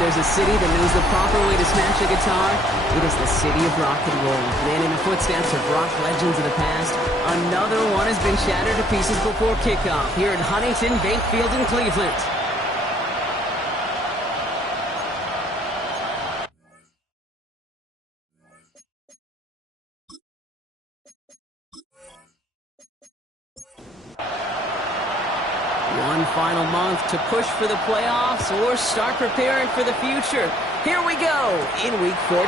There's a city that knows the proper way to smash a guitar. It is the city of rock and roll. And in the footsteps of rock legends of the past, another one has been shattered to pieces before kickoff here at Huntington Bank Field in Cleveland. One final month to push for the playoffs or start preparing for the future. Here we go in Week 14.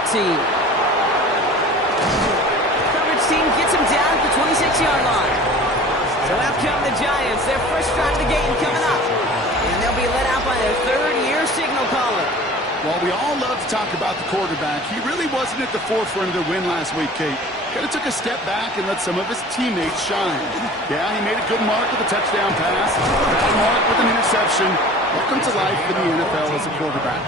Coverage team gets him down at the 26-yard line. So out come the Giants. Their first drive of the game coming up. And they'll be led out by their third-year signal caller. While we all love to talk about the quarterback, he really wasn't at the forefront of their win last week, Kate. Kind of took a step back and let some of his teammates shine. Yeah, he made a good mark with a touchdown pass, bad mark with an interception. Welcome to life in the NFL as a quarterback.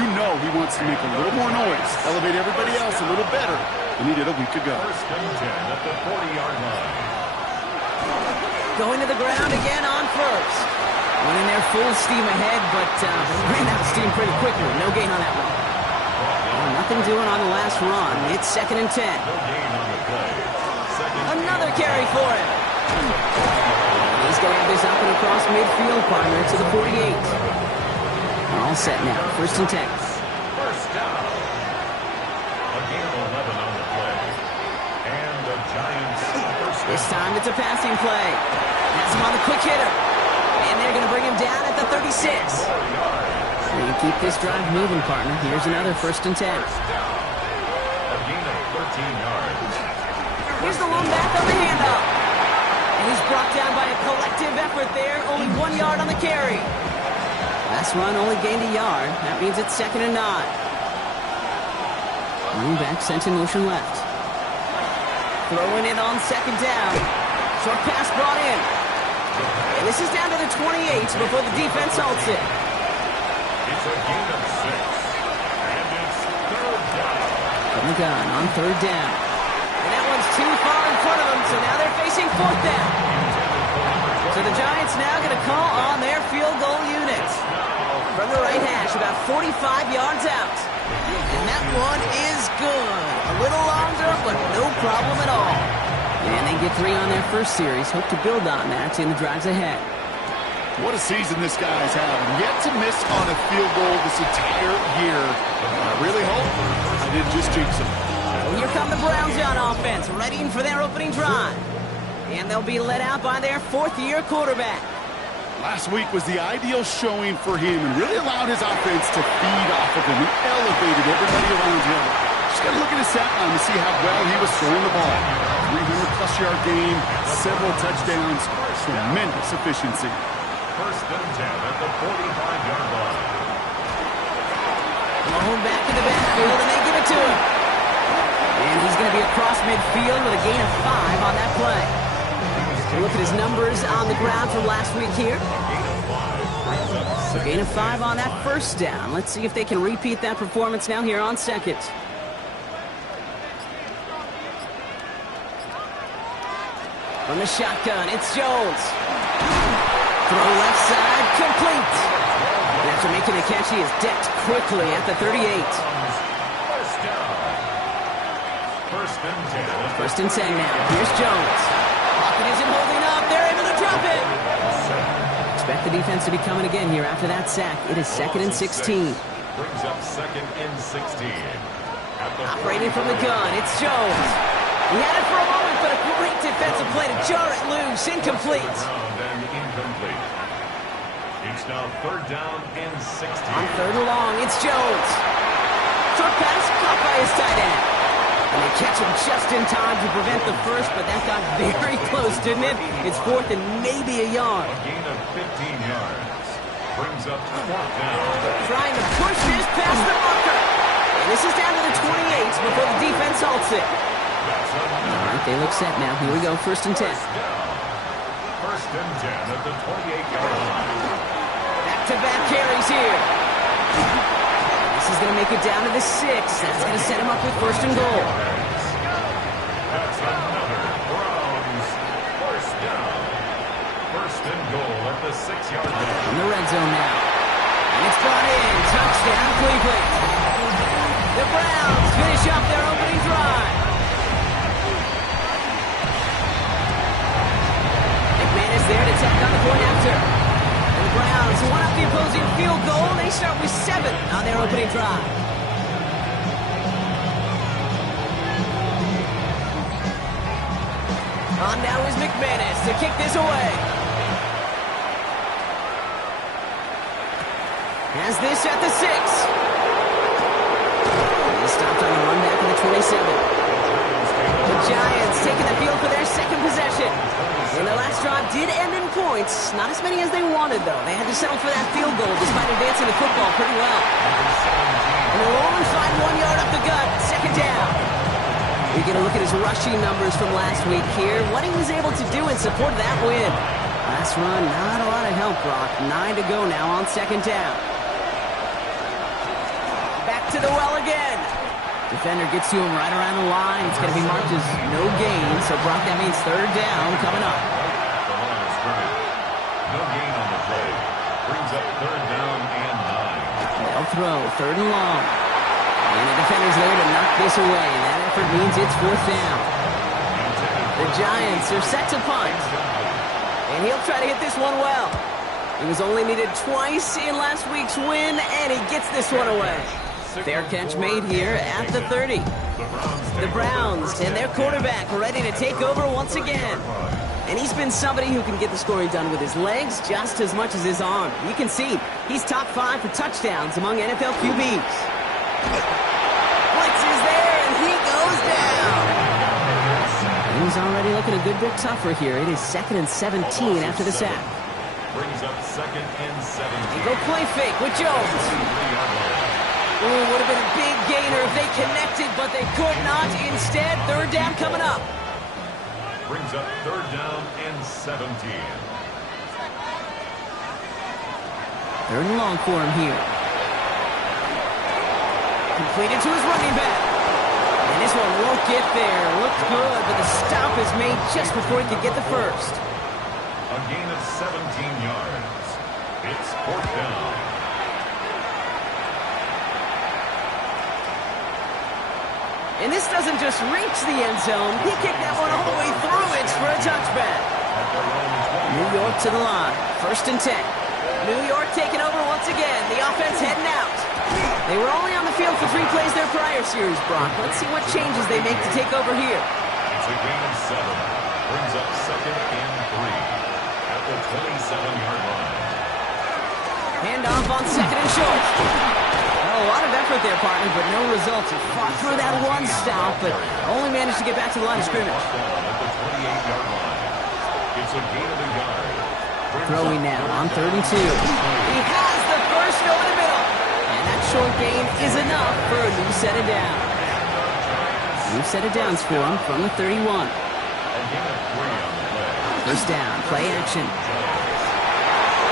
You know he wants to make a little more noise, elevate everybody else a little better than he did a week ago. First and 10 at the 40-yard line. Going to the ground again on first. Went in there full steam ahead, but ran out of steam pretty quickly. No gain on that one. Nothing doing on the last run. It's 2nd and 10. Another carry for him. He's going to have this up and across midfield, partner, to the 48. All set now. 1st and 10. First down. A gain of 11 on the play. And the Giants first down. This time it's a passing play. Has him on the quick hitter. And they're going to bring him down at the 36. You keep this drive moving, partner. Here's another 1st and 10. A gain of 13 yards. Here's the lone back on the handoff. And he's brought down by a collective effort there. Only 1 yard on the carry. Last run only gained a yard. That means it's 2nd and 9. Lone back sent in motion left. Throwing it on 2nd down. Short pass brought in. And this is down to the 28 before the defense halts it. It's a gain of 6. And it's 3rd down. From the gun on 3rd down. And that one's too far in front of them, so now they're facing 4th down. So the Giants now going to call on their field goal unit. From the right hash, about 45 yards out. And that one is good. A little longer, but no problem at all. And they get 3 on their first series. Hope to build on that in the drives ahead. What a season this guy's having. Yet to miss on a field goal this entire year. I really hope I didn't just jinx him. Well, here come the Browns on offense, readying for their opening drive. And they'll be led out by their 4th-year quarterback. Last week was the ideal showing for him and really allowed his offense to feed off of him. He elevated everybody around him. Just got to look at his stat line to see how well he was throwing the ball. 300-plus yard game, several touchdowns, tremendous efficiency. 1st and 10 at the 45-yard line. Thrown back in the backfield, and they give it to him. And he's going to be across midfield with a gain of 5 on that play. Look at his numbers on the ground from last week here. So gain of 5 on that 1st down. Let's see if they can repeat that performance now here on 2nd. From the shotgun, it's Jones. Throw left side, complete. And after making the catch, he is decked quickly at the 38. First down. 1st and 10. 1st and 10 now. Here's Jones. Pocket isn't holding up. They're able to drop it. Expect the defense to be coming again here after that sack. It is 2nd and 16. Brings up 2nd and 16. Operating from the gun, it's Jones. He had it for a moment, but a great defensive play to jar it loose. Incomplete. Incomplete. It's now 3rd down and 16. On 3rd and long, it's Jones. Short pass caught by his tight end. And they catch him just in time to prevent the first, but that got very close, didn't it? It's 4th and maybe a yard. A gain of 15 yards. Brings up 4th down. Trying to push this past the marker. And this is down to the 28 before the defense halts it. All right, they look set now. Here we go, 1st and 10. First and 10 at the 28-yard line. Back-to-back carries here. This is going to make it down to the 6. That's going to set him up with 1st and goal. That's another Browns first down. 1st and goal at the 6-yard line. In the red zone now. And it's brought in. Touchdown, Cleveland. The Browns finish up their opening drive. McManus there to take on the point after. And the Browns won up the opposing field goal. They start with 7 on their opening drive. On now is McManus to kick this away. Has this at the 6. He stopped on the run back in the 27. The Giants taking the field for their second possession. And their last drive did end in points. Not as many as they wanted, though. They had to settle for that field goal despite advancing the football pretty well. And they'll only find 1 yard up the gut. 2nd down. We're going to look at his rushing numbers from last week here. What he was able to do in support of that win. Last run, not a lot of help, Brock. 9 to go now on 2nd down. Back to the well again. Defender gets to him right around the line. It's going to be marked as no gain. So, Brock, that means 3rd down coming up. The line of scrimmage. No gain on the play. Brings up 3rd down and 9. They'll throw 3rd and long. And the defender's there to knock this away. That effort means it's 4th down. The Giants are set to punt. And he'll try to hit this one well. He was only needed twice in last week's win, and he gets this one away. Fair catch made here at the 30. The Browns and their quarterback ready to take over once again. And he's been somebody who can get the scoring done with his legs just as much as his arm. You can see he's top 5 for touchdowns among NFL QBs. Blitz is there, and he goes down. He's already looking a good bit tougher here. It is 2nd and 17 after the sack. Brings up 2nd and 17. They go play fake with Jones. Ooh, would have been a big gainer if they connected, but they could not. Instead, 3rd down coming up. Brings up 3rd down and 17. 3rd and long for him here. Completed to his running back. And this one won't get there. Looked good, but the stop is made just before he could get the first. A gain of 17 yards. It's 4th down. And this doesn't just reach the end zone. He kicked that one all the way through it for a touchback. New York to the line. 1st and 10. New York taking over once again. The offense heading out. They were only on the field for 3 plays their prior series, Brock. Let's see what changes they make to take over here. It's a gain of 7. Brings up 2nd and 3 at the 27-yard line. Handoff on 2nd and short. A lot of effort there, partner, but no results. He fought through that one stop, but only managed to get back to the line of scrimmage. At the 28-yard line. It's a gain of a yard. Throwing now on 3rd and 2. He has the first over the middle. And that short gain is enough for a new set of downs. New set of downs for him from the 31. A gain of 3 on the play. 1st down, play action.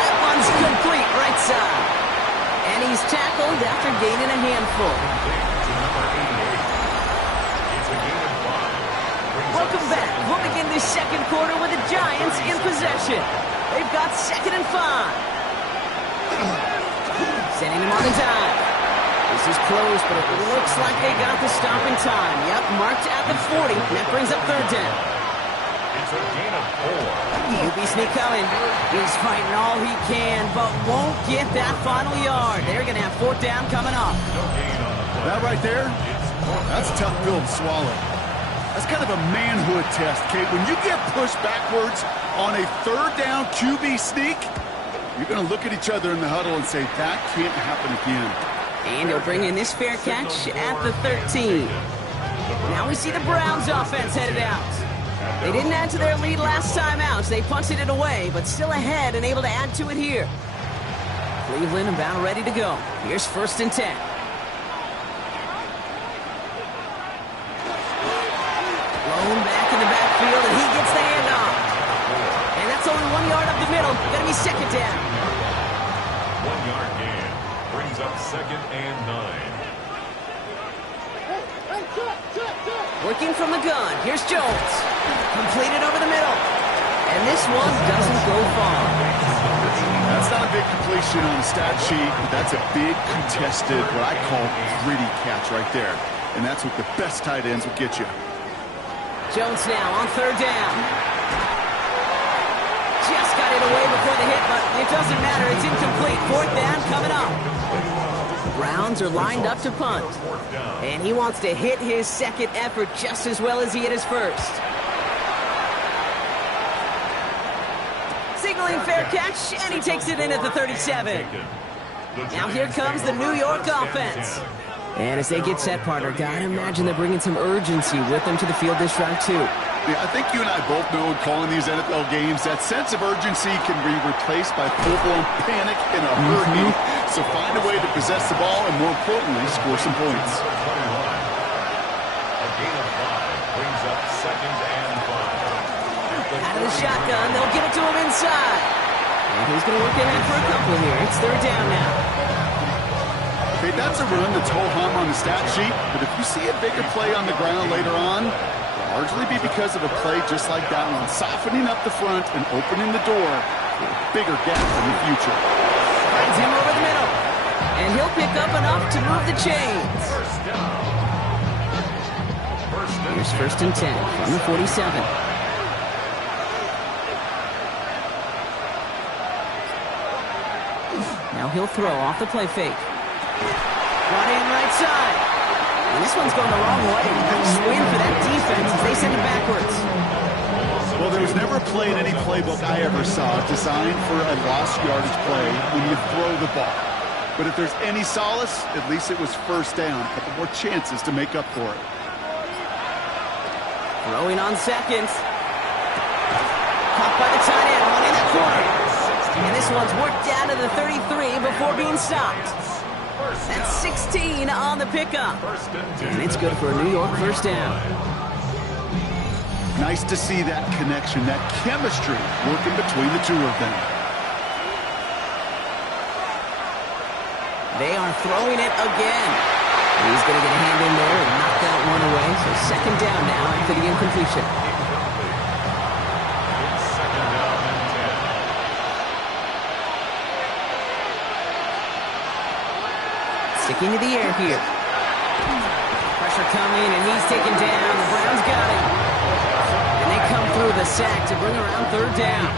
That one's complete right side. And he's tackled after gaining a handful. Welcome back. We'll begin this 2nd quarter with the Giants in possession. They've got 2nd and 5. Sending him on the dive. This is close, but it looks like they got the stop in time. Yep, marked at the 40. And that brings up 3rd down. It's a gain of 4. QB sneak coming. He's fighting all he can, but won't get that final yard. They're going to have 4th down coming up. No gain on the play. That right there, that's a tough pill to swallow. That's kind of a manhood test, Kate. When you get pushed backwards on a 3rd down QB sneak, you're going to look at each other in the huddle and say, that can't happen again. And he'll bring in this fair catch at the 13. Now we see the Browns offense headed out. They didn't add to their lead last time out. They punted it away, but still ahead and able to add to it here. Cleveland about ready to go. Here's 1st and 10. Gonna be second down. 1 yard gain. Brings up 2nd and 9. Working from the gun. Here's Jones. Completed over the middle. And this one doesn't go far. That's not a big completion on the stat sheet, but that's a big contested, what I call gritty catch right there. And that's what the best tight ends will get you. Jones now on 3rd down. Just got it away before the hit, but it doesn't matter. It's incomplete. 4th down coming up. Browns are lined up to punt. And he wants to hit his second effort just as well as he hit his first. Signaling fair catch, and he takes it in at the 37. Now here comes the New York offense. And as they get set, partner, gotta imagine they're bringing some urgency with them to the field this drive, too. Yeah, I think you and I both know in calling these NFL games, that sense of urgency can be replaced by full-blown panic in a hurry. So find a way to possess the ball and, more importantly, score some points. A gain of 5 brings up 2nd and 5. Out of the shotgun, they'll give it to him inside. And he's going to work ahead for a couple here. It's 3rd down now. Okay, that's a run that's ho-hum on the stat sheet, but if you see a bigger play on the ground later on, it'll largely be because of a play just like that one, softening up the front and opening the door for a bigger gap in the future. Finds him over the middle. And he'll pick up enough to move the chains. Here's 1st and 10 from the 47. Now he'll throw off the play fake. Brought in right side. And this one's going the wrong way. Nice win for that defense as they send it backwards. Well, there was never a play in any playbook I ever saw designed for a lost yardage play when you throw the ball. But if there's any solace, at least it was 1st down. A couple more chances to make up for it. Throwing on 2nd. Caught by the tight end, running that corner. And this one's worked down to the 33 before being stopped. That's 16 on the pickup. And it's good for a New York 1st down. Nice to see that connection, that chemistry working between the two of them. They are throwing it again. He's going to get a hand in there and knock that one away. So 2nd down now after the incompletion. Sticking to the air here. Pressure coming, and he's taken down. The Browns got him. And they come through the sack to bring around 3rd down.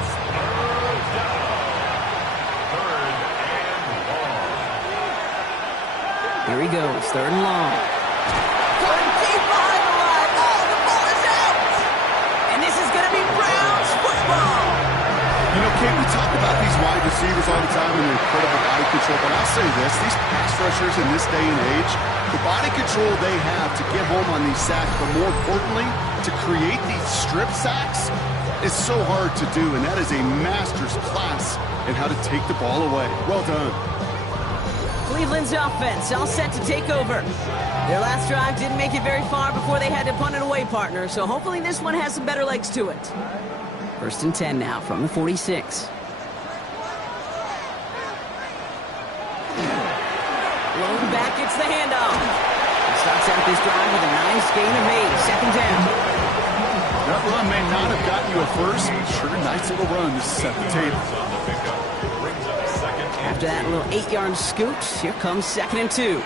Here he goes, 3rd and long. Going deep behind the line. Oh, the ball is out. And this is going to be Browns football. You know, Kate, we talk about these wide receivers all the time and their incredible body control, but I'll say this, these pass rushers in this day and age, the body control they have to get home on these sacks, but more importantly, to create these strip sacks is so hard to do, and that is a master's class in how to take the ball away. Well done. Cleveland's offense all set to take over. Their last drive didn't make it very far before they had to punt it away, partner, so hopefully this one has some better legs to it. 1st and 10 now from the 46. Blown back, gets the handoff. He starts out this drive with a nice gain of 8. 2nd down. That run may not have gotten you a first, but sure, nice little run to set the table. After that little 8-yard scoot, here comes 2nd and 2.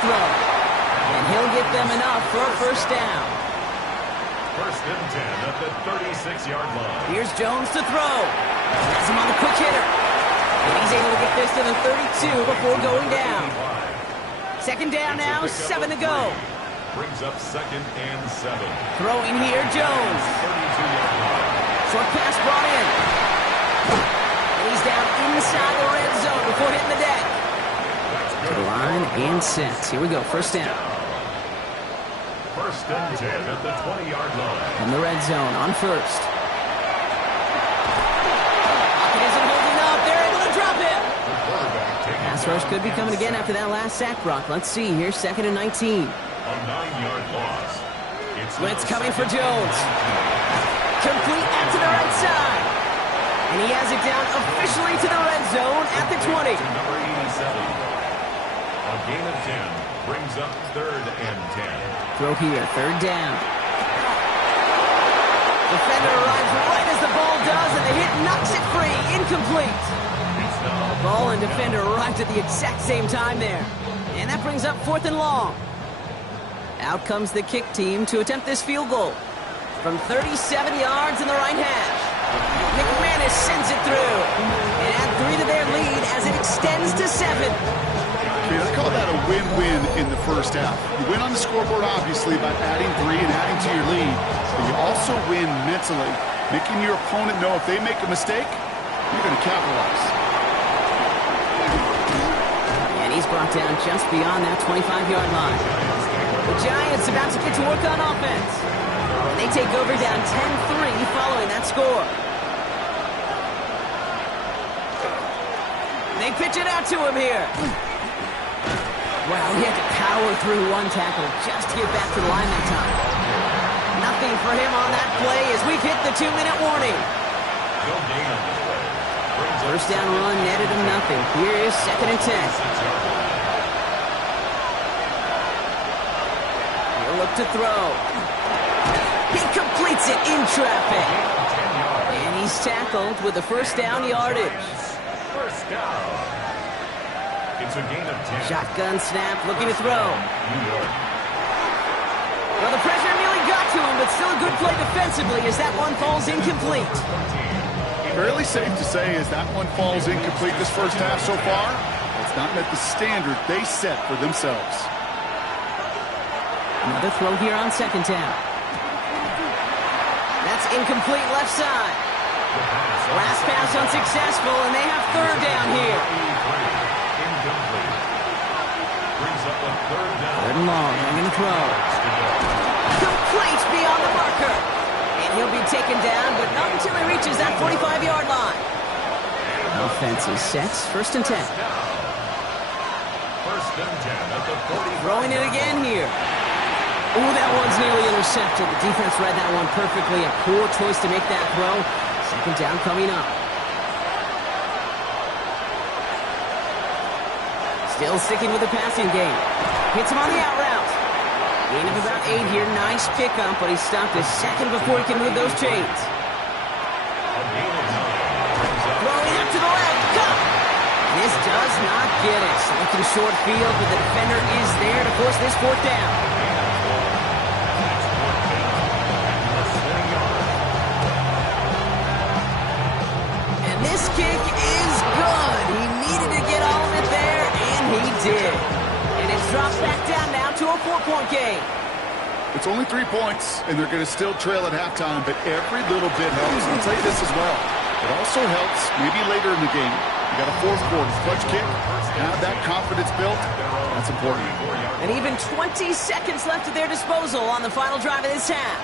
Throw. And he'll get them enough for a 1st down. 1st and 10 at the 36-yard line. Here's Jones to throw. Has him on the quick hitter. And he's able to get this to the 32 before going down. 2nd down now, 7 to go. Brings up 2nd and 7. Throwing here, Jones. 32-yard line. Short pass brought in. And he's down inside the red zone before hitting the deck. To the line and set. Here we go, 1st down. 1st and 10 at the 20-yard line. From the red zone on 1st. Pocket isn't holding up. They're able to drop him. Pass rush could be coming again after that last sack, Brock. Let's see here, 2nd and 19. A 9-yard loss. Blitz coming for Jones. Complete out to the right side. And he has it down officially to the red zone at the 20. Number 87. A gain of 10 brings up 3rd and 10. Throw here, 3rd down. Defender arrives right as the ball does, and the hit knocks it free. Incomplete. Ball and defender arrived at the exact same time there. And that brings up 4th and long. Out comes the kick team to attempt this field goal. From 37 yards in the right hash. McManus sends it through. And add 3 to their lead as it extends to 7. Okay, I call that a win-win in the first half. You win on the scoreboard, obviously, by adding 3 and adding to your lead. But you also win mentally, making your opponent know if they make a mistake, you're going to capitalize. And he's brought down just beyond that 25-yard line. The Giants about to get to work on offense. And they take over down 10-3 following that score. They pitch it out to him here. Wow, he had to power through one tackle just to get back to the line that time. Nothing for him on that play as we've hit the 2-minute warning. No gain on this play. First down run netted him nothing. Here is 2nd and 10. He'll look to throw. He completes it in traffic. And he's tackled with the first down yardage. First down. It's a gain of 10. Shotgun snap, looking to throw. New York. Well, the pressure nearly got to him, but still a good play defensively as that one falls incomplete. Fairly safe to say as that one falls incomplete this first half so far, it's not met the standard they set for themselves. Another throw here on 2nd down. That's incomplete left side. Last pass unsuccessful, and they have 3rd down here. Incomplete. Brings up a 3rd down. 3rd and long, they're going to throw. Complete beyond the marker. And he'll be taken down, but not until he reaches that 45-yard line. Offense is set, 1st and 10. 1st and 10 at the 40. Throwing it again here. Oh, that one's nearly intercepted. The defense read that one perfectly. A poor choice to make that throw. 2nd down coming up. Still sticking with the passing game. Hits him on the out route. Gain of about 8 here. Nice pickup, but he stopped a second before he can move those chains. Throwing up to the left. Cut! This does not get it. Looking short field, but the defender is there to force this 4th down. This kick is good. He needed to get all of it there, and he did. And it's dropped back down now to a 4-point game. It's only 3 points, and they're going to still trail at halftime, but every little bit helps. And I'll tell you this as well. It also helps maybe later in the game. You got a 4th quarter clutch kick, have that confidence built. That's important. And even 20 seconds left at their disposal on the final drive of this half.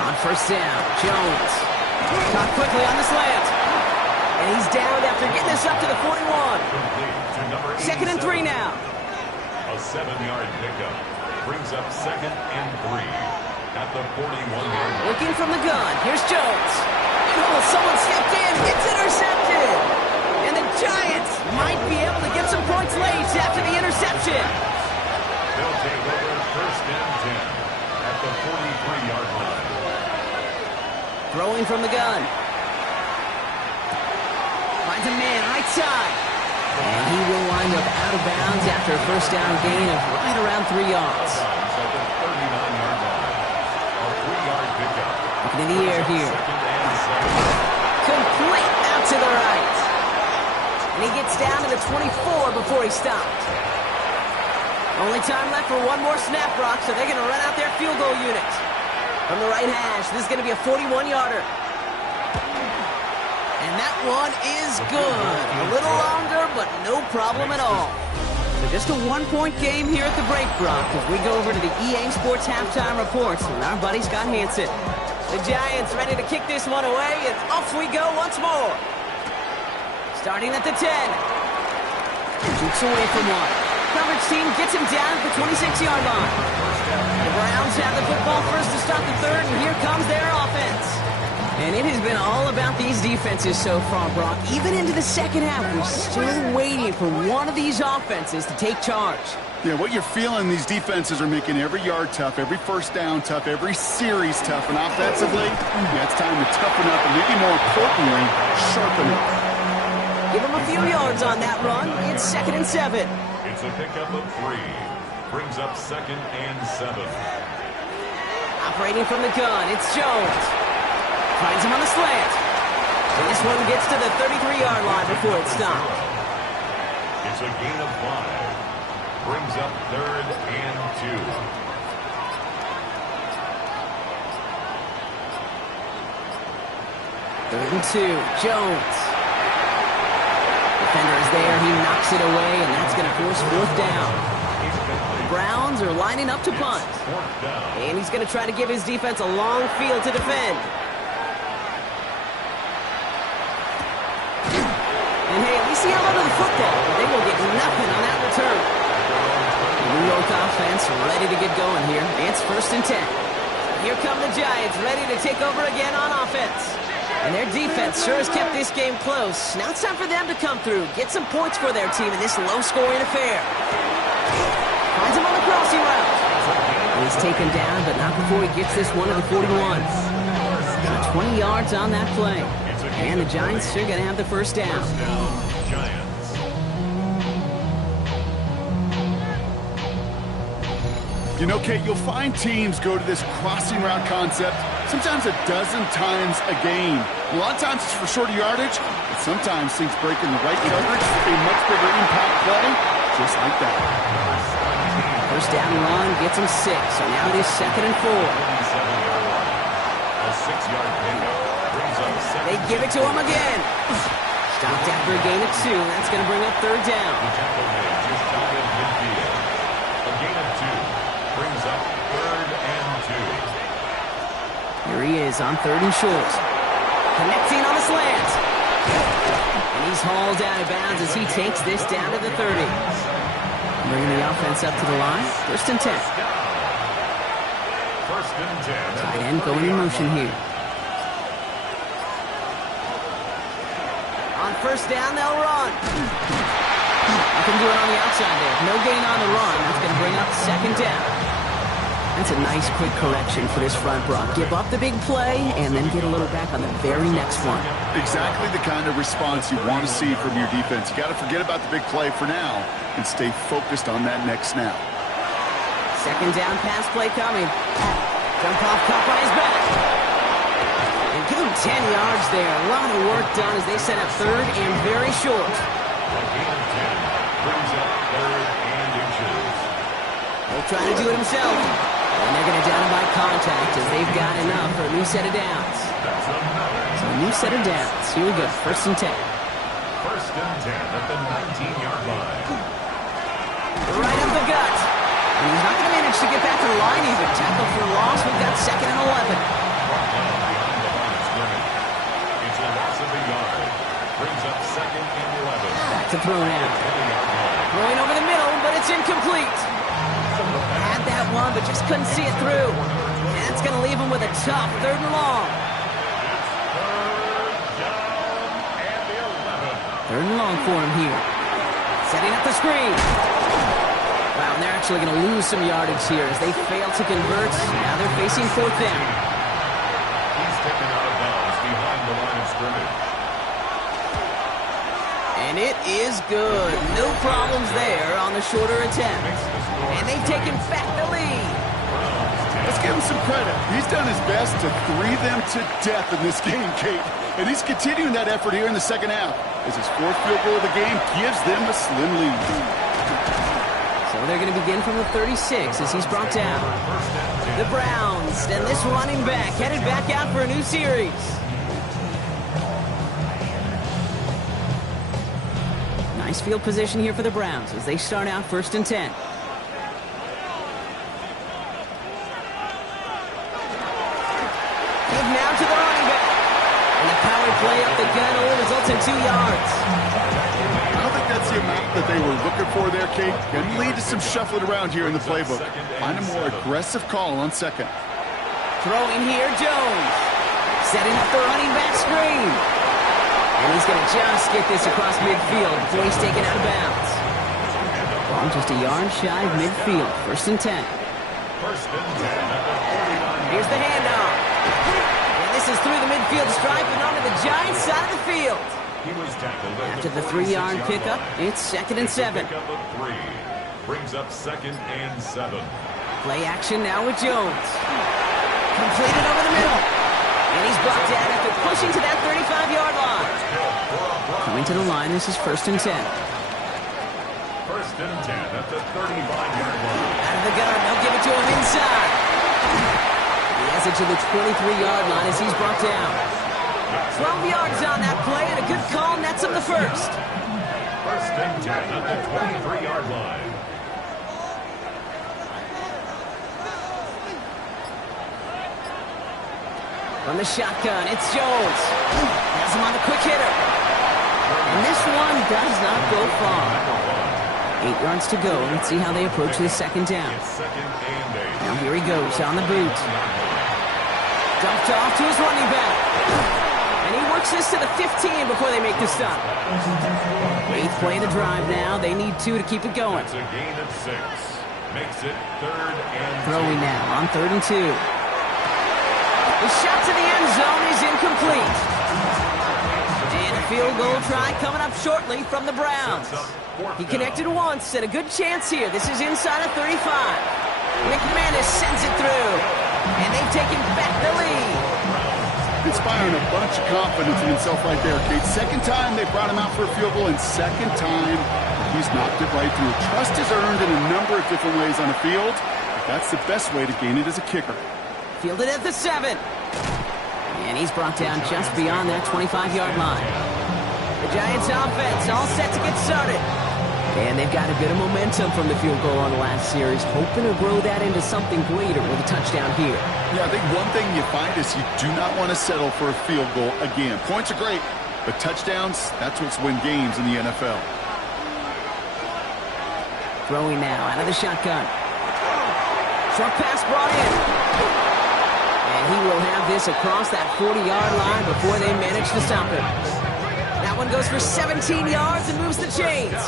On 1st down, Jones. Caught quickly on the slant. And he's down after getting this up to the 41. 2nd and 3 now. A 7-yard pickup brings up 2nd and 3 at the 41-yard line. Looking from the gun. Here's Jones. Oh, someone stepped in. It's intercepted. And the Giants might be able to get some points late after the interception. They'll take over 1st and 10 at the 43-yard line. Throwing from the gun. Finds a man right side. And he will wind up out of bounds after a 1st down gain of right around 3 yards. At the 39-yard line. A 3-yard pickup. Looking in the air here. 2nd and 7. Complete out to the right. And he gets down to the 24 before he stopped. Only time left for one more snap, Brock, so they're going to run out their field goal unit. From the right hash, this is going to be a 41-yarder. And that one is good. A little longer, but no problem at all. So just a 1-point game here at the break, Brock, as we go over to the EA Sports halftime reports with our buddy Scott Hansen. The Giants ready to kick this one away, and off we go once more. Starting at the 10. Shoots away from one. Coverage team gets him down at the 26-yard line. The Browns have the football first to start the third, and here comes their offense. And it has been all about these defenses so far, Brock. Even into the second half, we're still waiting for one of these offenses to take charge. Yeah, what you're feeling, these defenses are making every yard tough, every first down tough, every series tough. And offensively, yeah, it's time to toughen up and maybe more importantly, sharpen up. Give him a few yards on that run. It's 2nd and 7. It's a pickup of 3. Brings up 2nd and 7. Operating from the gun, it's Jones. Finds him on the slant. And this one gets to the 33-yard line before it's stopped. It's a gain of 5. Brings up 3rd and 2. 3rd and 2. Jones. Defender is there. He knocks it away, and that's going to force 4th down. The Browns are lining up to punt. And he's going to try to give his defense a long field to defend. And hey, at least he held onto the football, but they will get nothing on that return. The New York offense ready to get going here. It's 1st and 10. Here come the Giants, ready to take over again on offense. And their defense sure has kept this game close. Now it's time for them to come through, get some points for their team in this low-scoring affair. Finds him on the crossing route. And he's taken down, but not before he gets this one to the 41. So 20 yards on that play. And the Giants are going to have the first down. Giants. You know, Kate, you'll find teams go to this crossing route concept sometimes a dozen times a game. A lot of times it's for shorter yardage, but sometimes things break in the right coverage for a much bigger impact play, just like that. First down run gets him 6, so now it is 2nd and 4. A 6-yard pickup. They give it to him again. Stopped after a gain of 2. That's going to bring up 3rd down. The tackle made just out of midfield. A gain of 2 brings up 3rd and 2. Here he is on 3rd and short. Connecting on the slant. And he's hauled out of bounds as he takes this down to the 30. Bringing the offense up to the line. 1st and 10. 1st and 10. Tight end going in motion here. On 1st down, they'll run. Nothing doing on the outside there. No gain on the run. That's going to bring up 2nd down. That's a nice quick correction for this front, Brock. Give up the big play and then get a little back on the very next one. Exactly the kind of response you want to see from your defense. You got to forget about the big play for now and stay focused on that next snap. 2nd down pass play coming. Jump off, caught by his back. And give him 10 yards there. A lot of work done as they set up 3rd and very short. A gain of 10 brings up 3rd and inches. They'll try to do it himself. And they're going to down him by contact as they've got enough for a new set of downs. That's another. So a new set of downs. Here we go. 1st and 10. 1st and 10 at the 19-yard line. Right up the gut. And he's not going to manage to get back to the line even. Tackle for loss. We've got 2nd and 11. Brought down behind the line of scrimmage. It's a loss of a yard. Brings up 2nd and 11. Back to throw now. 20-yard line. Throwing over the middle, but it's incomplete. Had that one, but just couldn't see it through. And it's going to leave him with a tough 3rd and long. 3rd and long for him here. Setting up the screen. Wow, and they're actually going to lose some yardage here as they fail to convert. Now they're facing 4th down. He's taken out of bounds behind the line of scrimmage. And it is good. No problems there on the shorter attempt. And they've taken back the lead. Let's give him some credit. He's done his best to 3 them to death in this game, Kate. And he's continuing that effort here in the second half as his 4th field goal of the game gives them a slim lead. So they're going to begin from the 36 as he's brought down. The Browns and this running back headed back out for a new series. Nice field position here for the Browns as they start out 1st and 10. Give now to the running back. And the power play up the gun only results in 2 yards. I don't think that's the that they were looking for there, Kate, can lead to some shuffling around here in the playbook. Find a more aggressive call on second. Throwing here, Jones. Setting up the running back screen. And he's going to just get this across midfield before he's taken out of bounds. Ball just a yard shy of midfield. 1st and 10. Here's the handoff. And this is through the midfield stripe and onto the Giants side of the field. After the 3-yard pickup, it's 2nd and 7. Brings up 2nd and 7. Play action now with Jones. Completed over the middle. And he's brought down after pushing to that 35-yard line. Coming to the line, this is 1st and 10. 1st and 10 at the 35-yard line. Out of the gun, they'll give it to him inside. He has it to the 23-yard line as he's brought down. 12 yards on that play, and a good call nets him the first. 1st and 10 at the 23-yard line. From the shotgun, it's Jones. Has him on the quick hitter. And this one does not go far. 8 yards to go. Let's see how they approach this 2nd down. Now here he goes on the boot. Dumped off to his running back. And he works this to the 15 before they make the stop. 8th play of the drive now. They need 2 to keep it going. It's a gain of 6. Makes it 3rd and 2. Throwing now on 3rd and 2. The shot to the end zone is incomplete. And a field goal try coming up shortly from the Browns. He connected once and a good chance here. This is inside of 35. McManus sends it through. And they've taken back the lead. Inspiring a bunch of confidence in himself right there, Kate. 2nd time they brought him out for a field goal, and 2nd time he's knocked it right through. Trust is earned in a number of different ways on the field. But that's the best way to gain it as a kicker. Fielded at the 7. And he's brought down just beyond that 25-yard line. The Giants offense all set to get started. And they've got a bit of momentum from the field goal on the last series, hoping to grow that into something greater with a touchdown here. Yeah, I think one thing you find is you do not want to settle for a field goal again. Points are great, but touchdowns, that's what's win games in the NFL. Throwing now out of the shotgun. Short pass brought in. And he will have this across that 40-yard line before they manage to stop him. That one goes for 17 yards and moves the chains.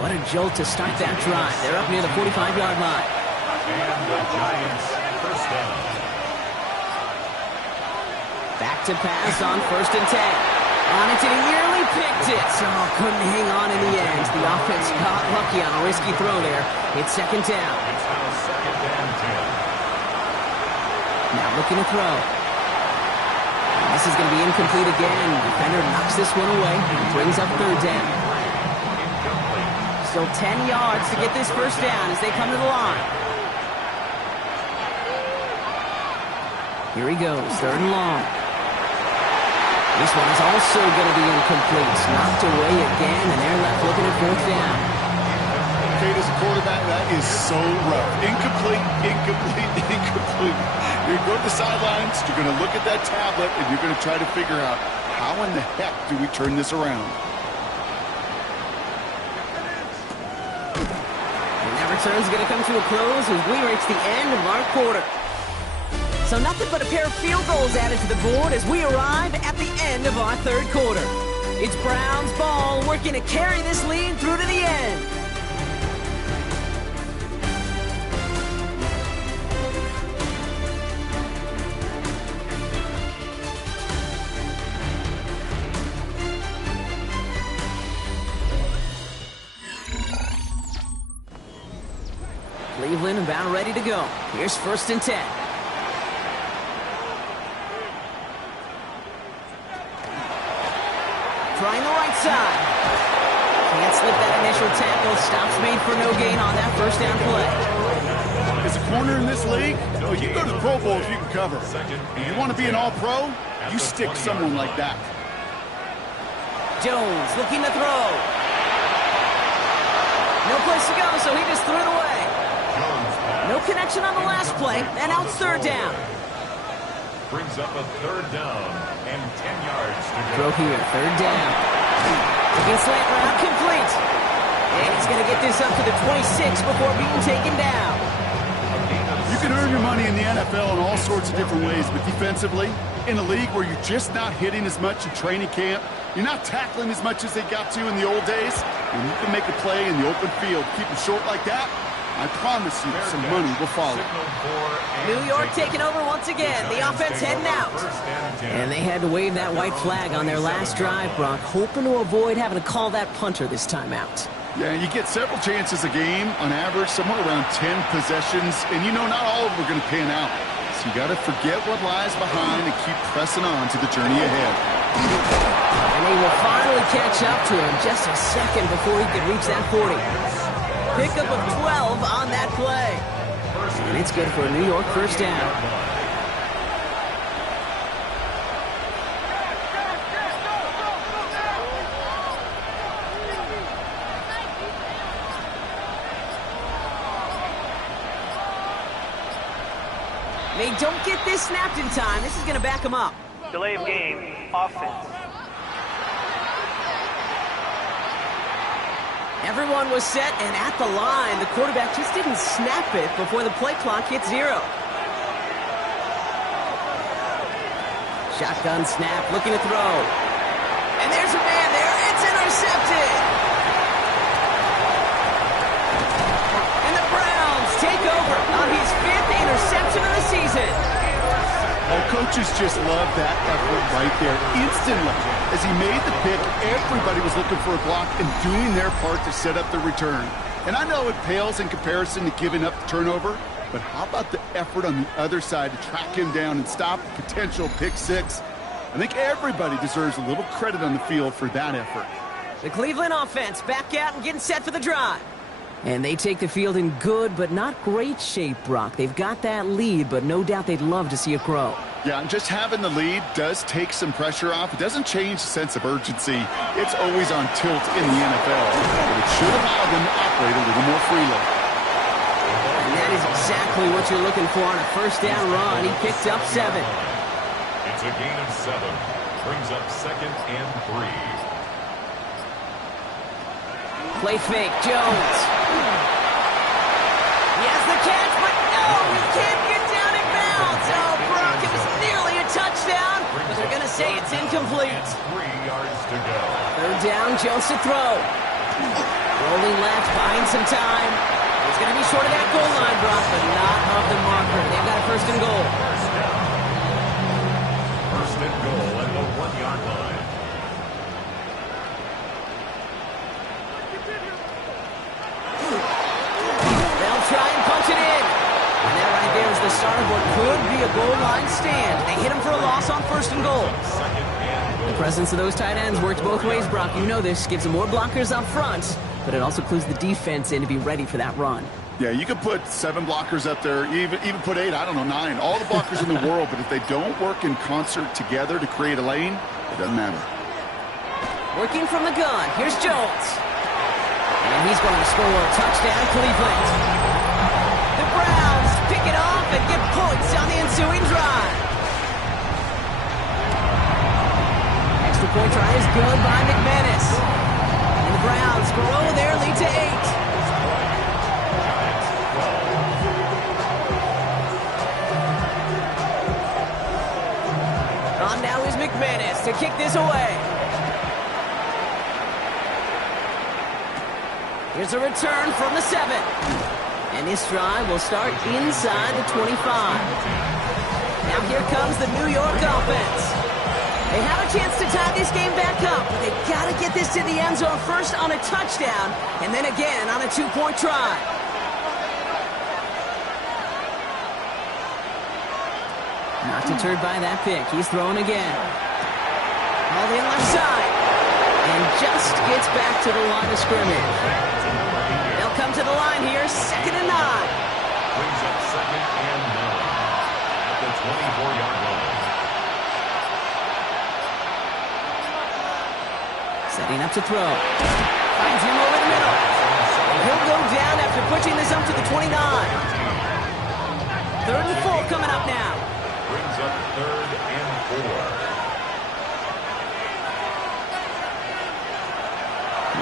What a jolt to start that drive. They're up near the 45-yard line. And the Giants 1st down. Back to pass on 1st and 10. On it, and he nearly picked it. Oh, couldn't hang on in the end. The offense got lucky on a risky throw there. It's 2nd down. It's now 2nd and 10. Now looking to throw. This is going to be incomplete again. Defender knocks this one away and brings up 3rd down. Still 10 yards to get this 1st down as they come to the line. Here he goes, 3rd and long. This one is also going to be incomplete. Knocked away again, and they're left looking at 4th down. Kate, as a quarterback, that is so rough. Incomplete, incomplete, incomplete. You're going to go to the sidelines, you're going to look at that tablet, and you're going to try to figure out how in the heck do we turn this around. And that return's going to come to a close as we reach the end of our quarter. So nothing but a pair of field goals added to the board as we arrive at the end of our 3rd quarter. It's Browns ball working to carry this lead through to the end. Cleveland about ready to go. Here's 1st and 10. Trying the right side. Can't slip that initial tackle. Stops made for no gain on that 1st down play. As a corner in this league, well, you go to the Pro Bowl if you can cover. If you want to be an All-Pro, you stick someone like that. Jones looking to throw. No place to go, so he just threw it away. No connection on the last play, and now it's 3rd down. Brings up a 3rd down and 10 yards to go. Throw here, 3rd down. Looking slant route, complete. And he's going to get this up to the 26 before being taken down. You can earn your money in the NFL in all sorts of different ways, but defensively, in a league where you're just not hitting as much in training camp, you're not tackling as much as they got to in the old days, and you can make a play in the open field, keep it short like that, I promise you some money will follow. New York taking over once again. The offense heading out. And they had to wave that white flag on their last drive, Brock, hoping to avoid having to call that punter this time out. Yeah, you get several chances a game, on average, somewhere around 10 possessions, and you know not all of them are going to pan out. So you got to forget what lies behind and keep pressing on to the journey ahead. And they will finally catch up to him just a second before he could reach that 40. Pickup of 12 on that play. And it's good for a New York first down. They don't get this snapped in time. This is going to back them up. Delay of game, offense. Everyone was set and at the line. The quarterback just didn't snap it before the play clock hit 0. Shotgun snap, looking to throw. And there's a man there. It's intercepted. And the Browns take over on his 5th interception of the season. Oh, coaches just love that effort right there. Instantly, as he made the pick, everybody was looking for a block and doing their part to set up the return. And I know it pales in comparison to giving up the turnover, but how about the effort on the other side to track him down and stop a potential pick 6? I think everybody deserves a little credit on the field for that effort. The Cleveland offense back out and getting set for the drive. And they take the field in good but not great shape, Brock. They've got that lead, but no doubt they'd love to see it grow. Yeah, and just having the lead does take some pressure off. It doesn't change the sense of urgency. It's always on tilt in the NFL, but it should allow them to operate a little more freely. And that is exactly what you're looking for on a first down run. He picked up 7. It's a gain of 7. Brings up 2nd and 3. Play fake, Jones. He has the catch, but no, he can't get down in bounds. Oh, Brock, it was nearly a touchdown, but they're going to say it's incomplete. 3 yards to go. 3rd down, Jones to throw. Rolling left, buying some time. It's going to be short of that goal line, Brock, but not of the marker. They've got a 1st and goal. 1st and goal at the 1-yard line. They'll try and punch it in. And that right there is the start of what could be a goal line stand. They hit him for a loss on 1st and goal. The presence of those tight ends works both ways, Brock. You know this. Gives them more blockers up front, but it also clues the defense in to be ready for that run. Yeah, you could put 7 blockers up there, even put 8, I don't know, 9, all the blockers in the world, but if they don't work in concert together to create a lane, it doesn't matter. Working from the gun, here's Jones. And he's going to score a touchdown, Cleveland. The Browns pick it off and get points on the ensuing drive. Extra point try is good by McManus. And the Browns grow their lead to 8. On now is McManus to kick this away. Here's a return from the 7. And this drive will start inside the 25. Now here comes the New York offense. They have a chance to tie this game back up, but they've got to get this to the end zone first on a touchdown, and then again on a 2-point try. Not deterred by that pick. He's throwing again. All in left side. And just gets back to the line of scrimmage. They'll come to the line here, 2nd and 9. Brings up 2nd and 9 at the 24-yard line. Setting up to throw. Finds him over the middle. And he'll go down after pushing this up to the 29. 3rd and 4 coming up now. Brings up 3rd and 4.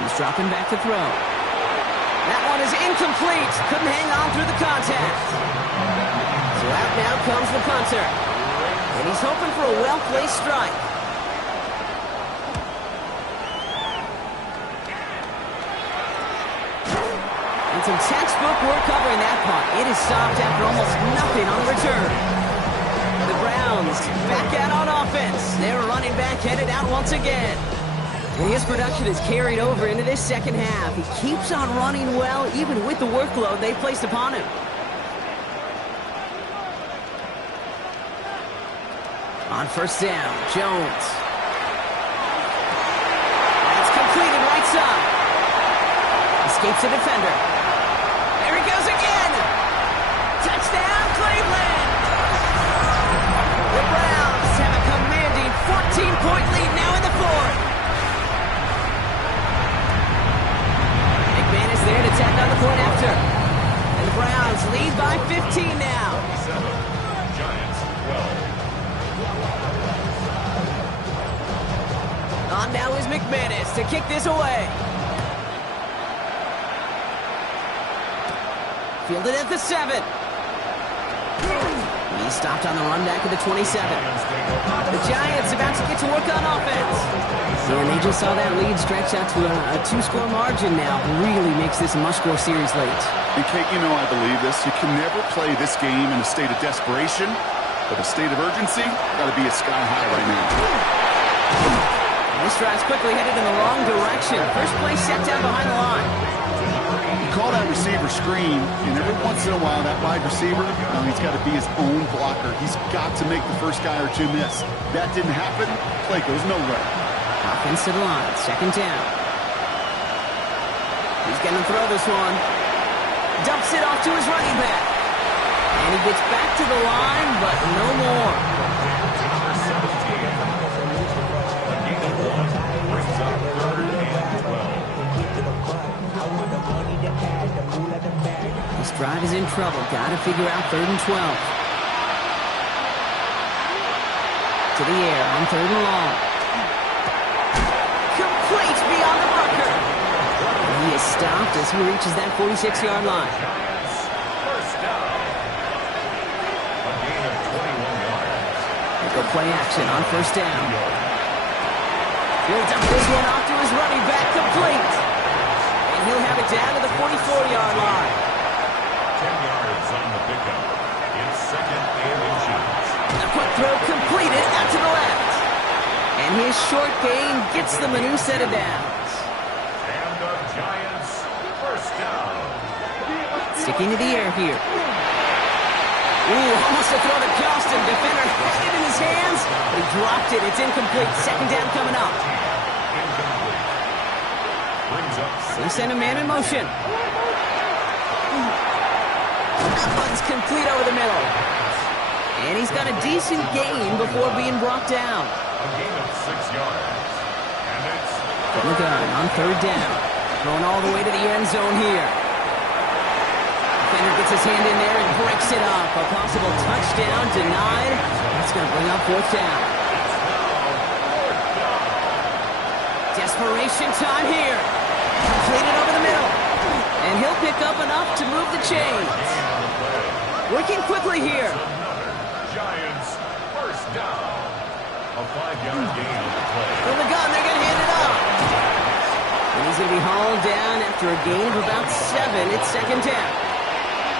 He's dropping back to throw. That one is incomplete. Couldn't hang on through the contact. So out now comes the punter. And he's hoping for a well-placed strike. And some textbook work covering that punt. It is stopped after almost nothing on the return. The Browns back out on offense. Their running back headed out once again. And his production is carried over into this second half. He keeps on running well, even with the workload they placed upon him. On first down, Jones. That's completed right side. Escapes the defender. There he goes again. Touchdown, Cleveland. The Browns have a commanding 14-point lead now in the fourth. McMahon is there to tack on the point after. And the Browns lead by 15 now. 7, Giants 12. On now is McManus to kick this away. Fielded at the 7. He's stopped on the run back at the 27. The Giants about to get to work on offense. And they just saw that lead stretch out to a 2-score margin now. Really makes this a must-score series late. And Kate, you know I believe this. You can never play this game in a state of desperation, but a state of urgency got to be at sky high right now. This drive's quickly headed in the wrong direction. First play set down behind the line. You call that receiver screen, and every once in a while, that wide receiver, he's got to be his own blocker. He's got to make the first guy or two miss. That didn't happen. Play goes nowhere. Offense to the line. Second down. He's going to throw this one. Dumps it off to his running back. And he gets back to the line, but no more. This drive is in trouble. Got to figure out 3rd and 12. To the air on 3rd and long. Complete beyond the marker. And he is stopped as he reaches that 46-yard line. First down. A gain of 21 yards. They go play action on first down. He'll dump this one off to his running back, complete. And he'll have it down to the 44-yard line. 10 yards on the pickup. It's second and inches. A quick throw completed out to the left. And his short gain gets them a new set of downs. And the Giants first down. Sticking to the air here. Ooh, almost a throw that cost him. Defender had it in his hands, but he dropped it. It's incomplete. Second down coming up. Incomplete. Brings up They send a man in motion. That one's complete over the middle. And he's got a decent gain before being brought down. a gain of 6 yards. And it's From the gun on 3rd down. Going all the way to the end zone here. Defender gets his hand in there and breaks it up. A possible touchdown denied. That's going to bring up 4th down. Desperation time here. Completed over the middle. And he'll pick up enough to move the chains. Working quickly here. Giants first down. A 5-yard gain on the play. From the gun, they're going to hand it off. And he's going to be hauled down after a gain of about 7. It's 2nd down.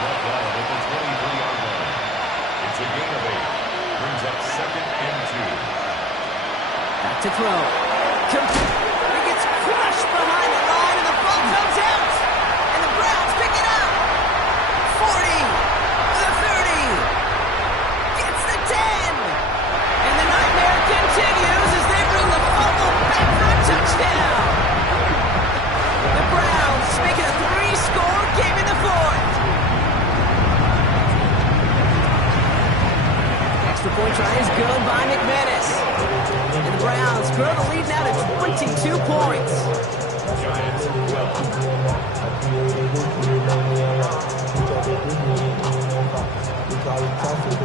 Brought down at the 23-yard line. It's a gain of 8. Brings up 2nd and 2. Back to throw. He gets crushed behind the line, and the ball comes out. And the Browns pick it up. 40. The 30. Gets the 10. And the nightmare continues as they bring the fumble back for a touchdown. The Browns making a 3-score game in the 4th. Extra point try is good by McManus. And the Browns grow the lead now to 22 points. Giants 12.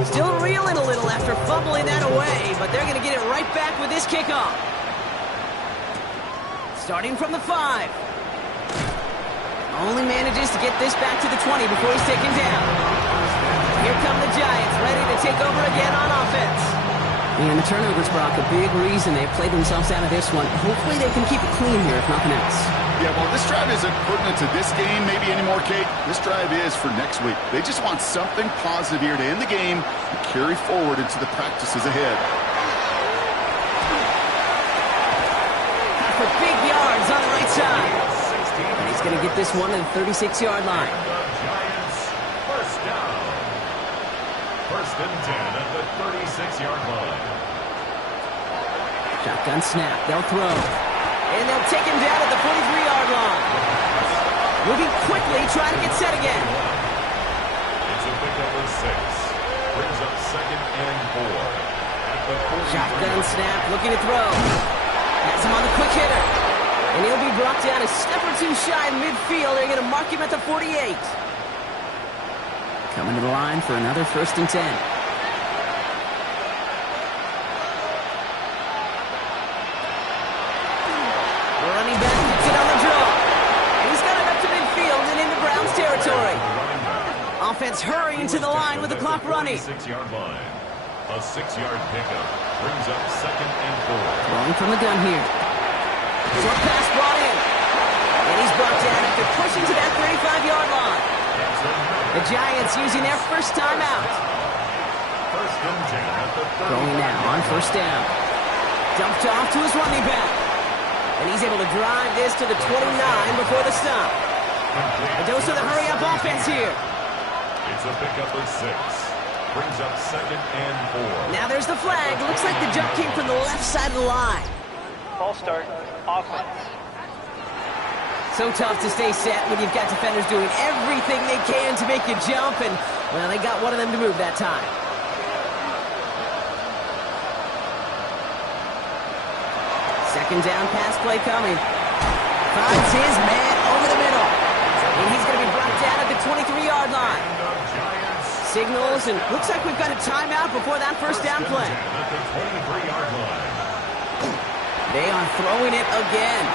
Still reeling a little after fumbling that away, but they're going to get it right back with this kickoff. Starting from the 5. Only manages to get this back to the 20 before he's taken down. Here come the Giants, ready to take over again on offense. And the turnovers, Brock, a big reason they've played themselves out of this one. Hopefully they can keep it clean here, if nothing else. Yeah, well, this drive isn't pertinent to this game maybe anymore, Kate. This drive is for next week. They just want something positive here to end the game and carry forward into the practices ahead. For big yards on the right side. And he's going to get this one to the 36-yard line. Giants, first down. First and 10 at the 36-yard line. Shotgun snap. They'll throw. And they'll take him down at the 43-yard line. Moving quickly, trying to get set again. It's a pickup of 6. Brings up second and 4. At the 43. Shotgun snap, looking to throw. Has him on the quick hitter. And he'll be brought down a step or two shy of midfield. They're going to mark him at the 48. Coming to the line for another first and 10. Running back gets it on the draw. He's got it up to midfield and into Browns territory. Offense hurrying to the line with the clock running. 6-yard line. A 6-yard pickup. Brings up second and 4. Throwing from the gun here. Short pass brought in. And he's brought down after pushing to that 35-yard line. The Giants using their first timeout. First and 10 at the 30. Going now on first down. Dumped off to his running back. And he's able to drive this to the 29 before the stop. A dose of the hurry-up offense here. It's a pickup of 6. Brings up second and 4. Now there's the flag. Looks like the jump came from the left side of the line. False start, offense. So tough to stay set when you've got defenders doing everything they can to make you jump, and, well, they got one of them to move that time. Second down pass play coming. Finds his man over the middle. And he's going to be brought down at the 23-yard line. Signals, and looks like we've got a timeout before that first down play. At the 23-yard line. They are throwing it again.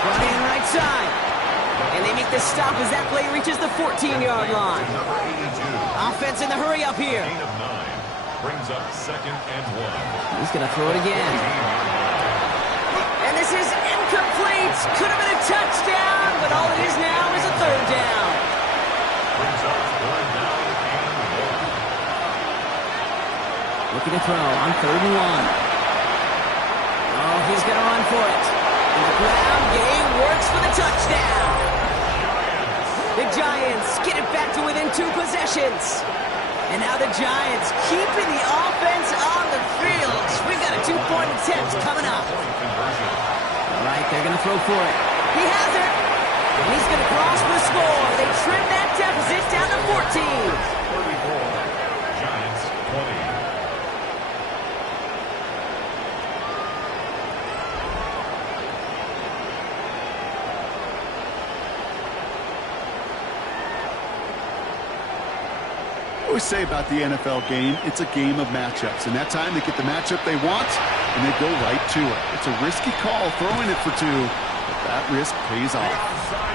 Front and right side. And they make the stop as that play reaches the 14-yard line. Number 82. Offense in the hurry up here. Gain of 9. Brings up second and 1. He's going to throw it again. And this is incomplete. Could have been a touchdown, but all it is now is a third down. Brings up third down and 1. Looking to throw on third and 1. Oh, he's going to run for it. And the ground game works for the touchdown. The Giants get it back to within 2 possessions. And now the Giants keeping the offense on the field. We've got a 2-point attempt coming up. All right, they're going to throw for it. He has it. And he's going to cross for the score. They trim that deficit down to 14. 34. Giants 20. I always say about the NFL game, it's a game of matchups. And that time they get the matchup they want, and they go right to it. It's a risky call throwing it for 2, but that risk pays off.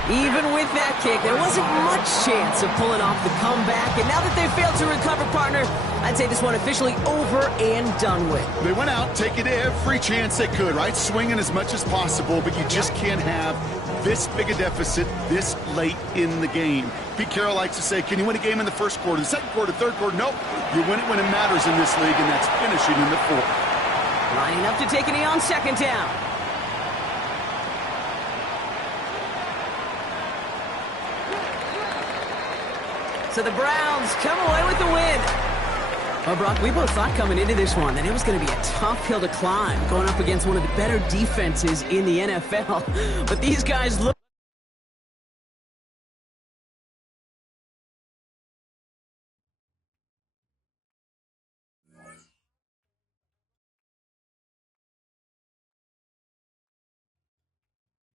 Even with that kick, there wasn't much chance of pulling off the comeback. And now that they failed to recover, partner, I'd say this one officially over and done with. They went out taking every chance they could, right? Swinging as much as possible, but you just can't have this big a deficit this late in the game. Pete Carroll likes to say, can you win a game in the first quarter, the second quarter, third quarter? Nope. You win it when it matters in this league, and that's finishing in the fourth. Lining up to take a knee on second down. So the Browns come away with the win. Well, Brock, we both thought coming into this one that it was going to be a tough hill to climb, going up against one of the better defenses in the NFL. But these guys look